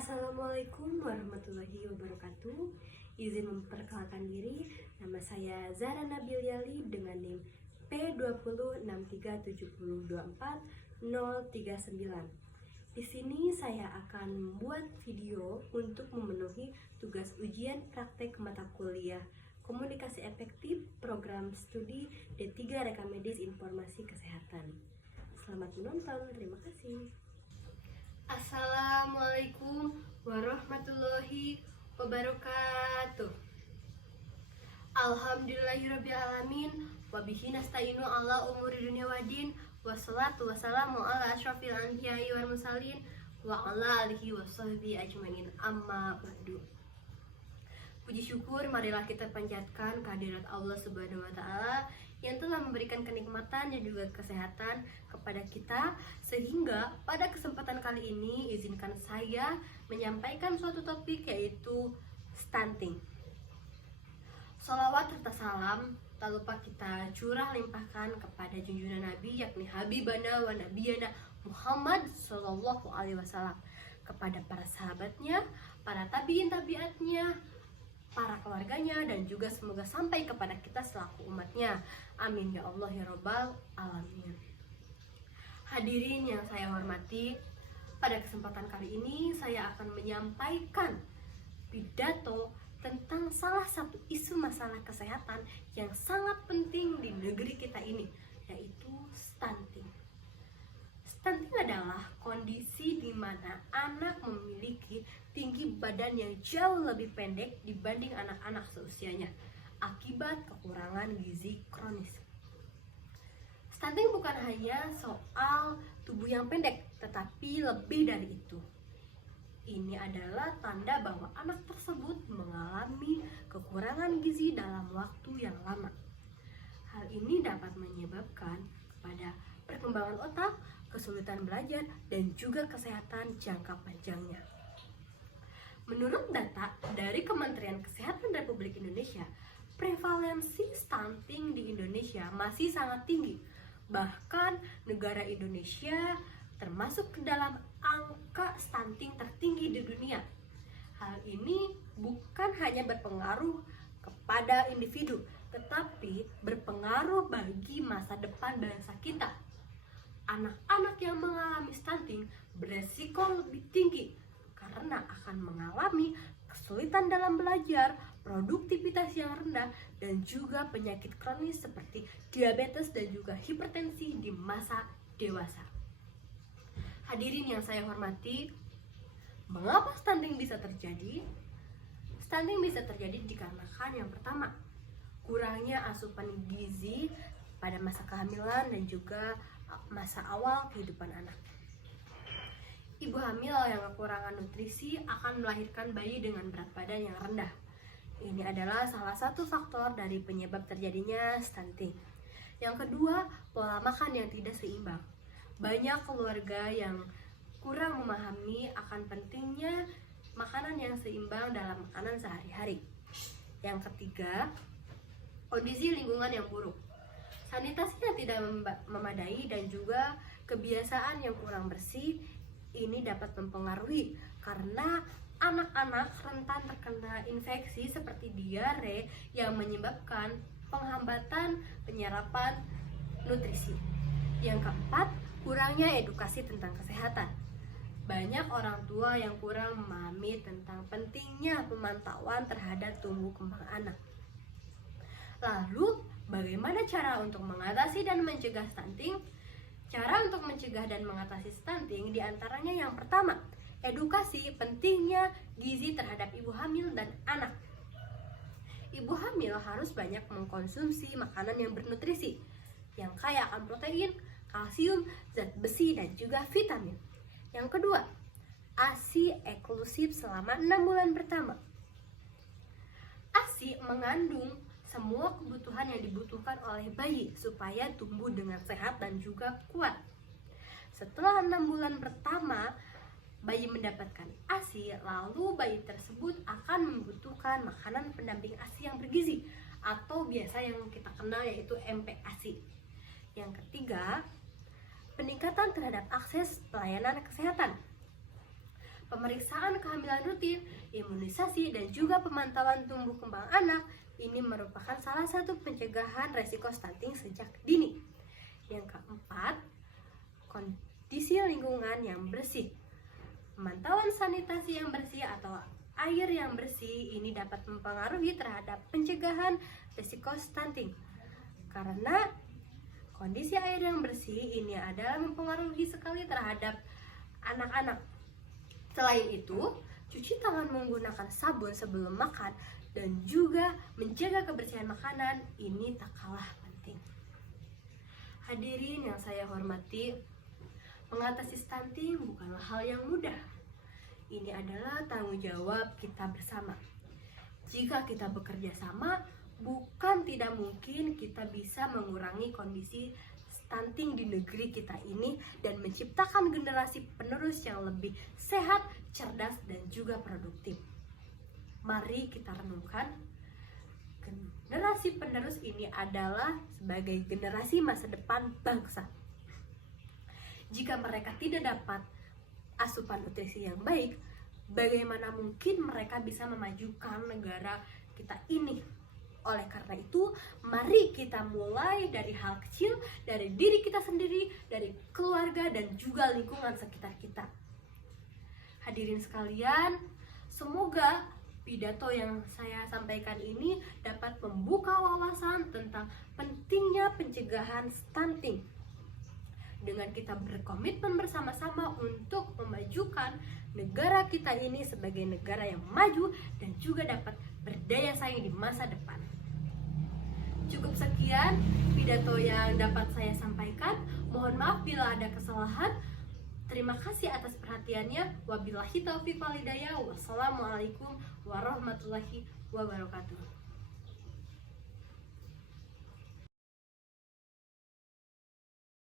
Assalamualaikum warahmatullahi wabarakatuh. Izin memperkenalkan diri, nama saya Zara Nabiliali dengan NIM P20637024-039. Di sini saya akan membuat video untuk memenuhi tugas ujian praktek mata kuliah Komunikasi Efektif Program Studi D3 Reka Medis Informasi Kesehatan. Selamat menonton, terima kasih. Assalamualaikum warahmatullahi wabarakatuh. Alhamdulillahirrabbilalamin. Wabihi nasta'inu ala umuri dunia wadin. Wassalatu wassalamu ala asyrafil anbiya'i wal mursalin wa ala alihi wasahbihi ajmain, amma ba'du. Puji syukur marilah kita panjatkan kehadirat Allah Subhanahu wa taala yang telah memberikan kenikmatan dan juga kesehatan kepada kita, sehingga pada kesempatan kali ini izinkan saya menyampaikan suatu topik, yaitu stunting. Sholawat serta salam tak lupa kita curah limpahkan kepada junjungan Nabi, yakni Habibana wa Nabiyana Muhammad Sallallahu Alaihi Wasallam, kepada para sahabatnya, para tabiin tabiatnya, para keluarganya, dan juga semoga sampai kepada kita selaku umatnya. Amin ya Allah ya Rabbal Alamin. Hadirin yang saya hormati, pada kesempatan kali ini saya akan menyampaikan pidato tentang salah satu isu masalah kesehatan yang sangat penting di negeri kita ini, yaitu stunting. Stunting adalah kondisi di mana anak memiliki tinggi badan yang jauh lebih pendek dibanding anak-anak seusianya akibat kekurangan gizi kronis. Stunting bukan hanya soal tubuh yang pendek, tetapi lebih dari itu. Ini adalah tanda bahwa anak tersebut mengalami kekurangan gizi dalam waktu yang lama. Hal ini dapat menyebabkan kepada perkembangan otak, kesulitan belajar, dan juga kesehatan jangka panjangnya. Menurut data dari Kementerian Kesehatan Republik Indonesia, prevalensi stunting di Indonesia masih sangat tinggi. Bahkan negara Indonesia termasuk ke dalam angka stunting tertinggi di dunia. Hal ini bukan hanya berpengaruh kepada individu, tetapi berpengaruh bagi masa depan bangsa kita. Anak-anak yang mengalami stunting beresiko lebih tinggi karena akan mengalami kesulitan dalam belajar, produktivitas yang rendah, dan juga penyakit kronis seperti diabetes dan juga hipertensi di masa dewasa. Hadirin yang saya hormati, mengapa stunting bisa terjadi? Stunting bisa terjadi dikarenakan yang pertama, kurangnya asupan gizi pada masa kehamilan dan juga masa awal kehidupan anak. Ibu hamil yang kekurangan nutrisi akan melahirkan bayi dengan berat badan yang rendah. Ini adalah salah satu faktor dari penyebab terjadinya stunting. Yang kedua, pola makan yang tidak seimbang. Banyak keluarga yang kurang memahami akan pentingnya makanan yang seimbang dalam makanan sehari-hari. Yang ketiga, kondisi lingkungan yang buruk. Sanitasi yang tidak memadai dan juga kebiasaan yang kurang bersih ini dapat mempengaruhi, karena anak-anak rentan terkena infeksi seperti diare yang menyebabkan penghambatan penyerapan nutrisi. Yang keempat, kurangnya edukasi tentang kesehatan. Banyak orang tua yang kurang memahami tentang pentingnya pemantauan terhadap tumbuh kembang anak. Lalu, bagaimana cara untuk mengatasi dan mencegah stunting? Cara untuk mencegah dan mengatasi stunting diantaranya yang pertama, edukasi pentingnya gizi terhadap ibu hamil dan anak. Ibu hamil harus banyak mengkonsumsi makanan yang bernutrisi, yang kaya akan protein, kalsium, zat besi, dan juga vitamin. Yang kedua, ASI eksklusif selama 6 bulan pertama. ASI mengandung semua kebutuhan yang dibutuhkan oleh bayi supaya tumbuh dengan sehat dan juga kuat. Setelah 6 bulan pertama bayi mendapatkan ASI, lalu bayi tersebut akan membutuhkan makanan pendamping ASI yang bergizi, atau biasa yang kita kenal yaitu MPASI. Yang ketiga, peningkatan terhadap akses pelayanan kesehatan. Pemeriksaan kehamilan rutin, imunisasi, dan juga pemantauan tumbuh kembang anak ini merupakan salah satu pencegahan resiko stunting sejak dini. Yang keempat, kondisi lingkungan yang bersih. Pemantauan sanitasi yang bersih atau air yang bersih ini dapat mempengaruhi terhadap pencegahan resiko stunting. Karena kondisi air yang bersih ini adalah mempengaruhi sekali terhadap anak-anak. Selain itu, cuci tangan menggunakan sabun sebelum makan dan juga menjaga kebersihan makanan ini tak kalah penting. Hadirin yang saya hormati, mengatasi stunting bukanlah hal yang mudah. Ini adalah tanggung jawab kita bersama. Jika kita bekerja sama, bukan tidak mungkin kita bisa mengurangi kondisi stunting di negeri kita ini dan menciptakan generasi penerus yang lebih sehat, cerdas, dan juga produktif. Mari kita renungkan, generasi penerus ini adalah sebagai generasi masa depan bangsa. Jika mereka tidak dapat asupan nutrisi yang baik, bagaimana mungkin mereka bisa memajukan negara kita ini? Oleh karena itu, mari kita mulai dari hal kecil, dari diri kita sendiri, dari keluarga, dan juga lingkungan sekitar kita. Hadirin sekalian, semoga pidato yang saya sampaikan ini dapat membuka wawasan tentang pentingnya pencegahan stunting. Dengan kita berkomitmen bersama-sama untuk memajukan negara kita ini sebagai negara yang maju dan juga dapat berdaya saing di masa depan. Cukup sekian pidato yang dapat saya sampaikan. Mohon maaf bila ada kesalahan. Terima kasih atas perhatiannya. Wabillahi taufiq wal hidayah. Wassalamualaikum warahmatullahi wabarakatuh.